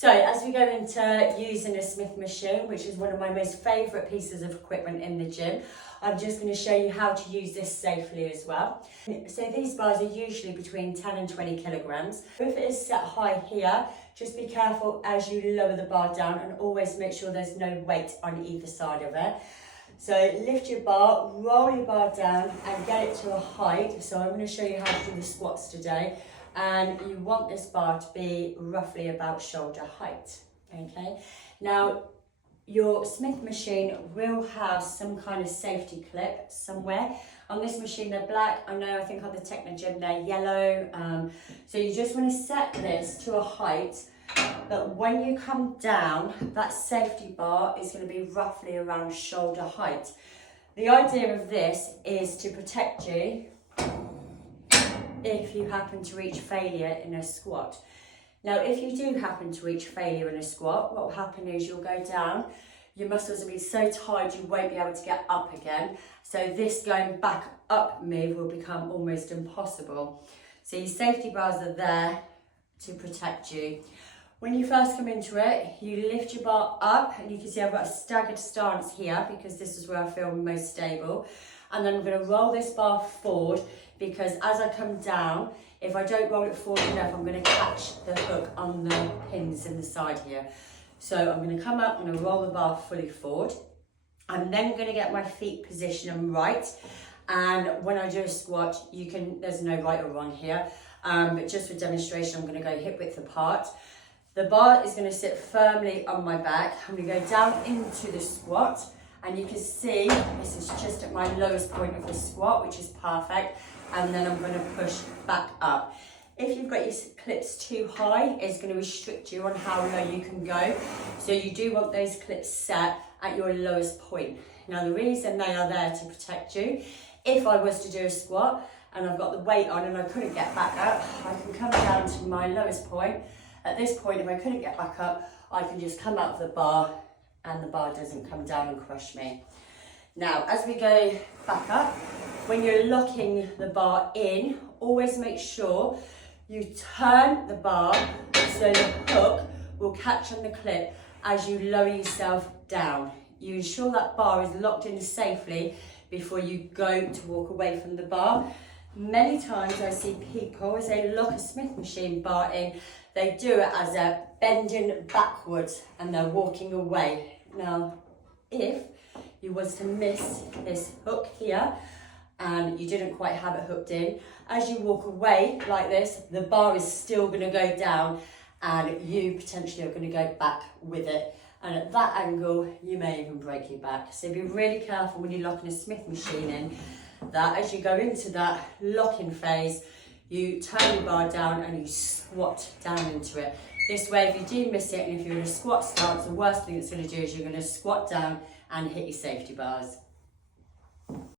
So as we go into using a Smith machine, which is one of my most favourite pieces of equipment in the gym, I'm just going to show you how to use this safely as well. So these bars are usually between 10 and 20 kilograms. If it is set high here, just be careful as you lower the bar down and always make sure there's no weight on either side of it. So lift your bar, roll your bar down and get it to a height. So I'm going to show you how to do the squats today. And you want this bar to be roughly about shoulder height, okay? Now, your Smith machine will have some kind of safety clip somewhere. On this machine, they're black. I think on the Technogym, they're yellow. So you just want to set this to a height that when you come down, that safety bar is going to be roughly around shoulder height. The idea of this is to protect you if you happen to reach failure in a squat. Now, if you do happen to reach failure in a squat, what will happen is you'll go down, your muscles will be so tired you won't be able to get up again. So this going back up move will become almost impossible. So your safety bars are there to protect you. When you first come into it, you lift your bar up, and you can see I've got a staggered stance here because this is where I feel most stable. And then I'm going to roll this bar forward because as I come down, if I don't roll it forward enough, I'm going to catch the hook on the pins in the side here. So I'm going to come up, I'm going to roll the bar fully forward. I'm then going to get my feet positioned right. And when I do a squat, there's no right or wrong here. But just for demonstration, I'm going to go hip width apart. The bar is going to sit firmly on my back. I'm going to go down into the squat. And you can see this is just at my lowest point of the squat, which is perfect. And then I'm going to push back up. If you've got your clips too high, it's going to restrict you on how low you can go. So you do want those clips set at your lowest point. Now the reason they are there to protect you, if I was to do a squat and I've got the weight on and I couldn't get back up, I can come down to my lowest point. At this point, if I couldn't get back up, I can just come out of the bar and the bar doesn't come down and crush me. Now, as we go back up, when you're locking the bar in, always make sure you turn the bar so the hook will catch on the clip as you lower yourself down. You ensure that bar is locked in safely before you go to walk away from the bar. Many times I see people, as they lock a Smith machine bar in, they do it as a bending backwards and they're walking away. Now, if you was to miss this hook here and you didn't quite have it hooked in, as you walk away like this, the bar is still going to go down and you potentially are going to go back with it. And at that angle, you may even break your back. So be really careful when you're locking a Smith machine in, that as you go into that locking phase, you turn your bar down and you squat down into it. This way, if you do miss it and if you're in a squat stance, the worst thing it's going to do is you're going to squat down and hit your safety bars.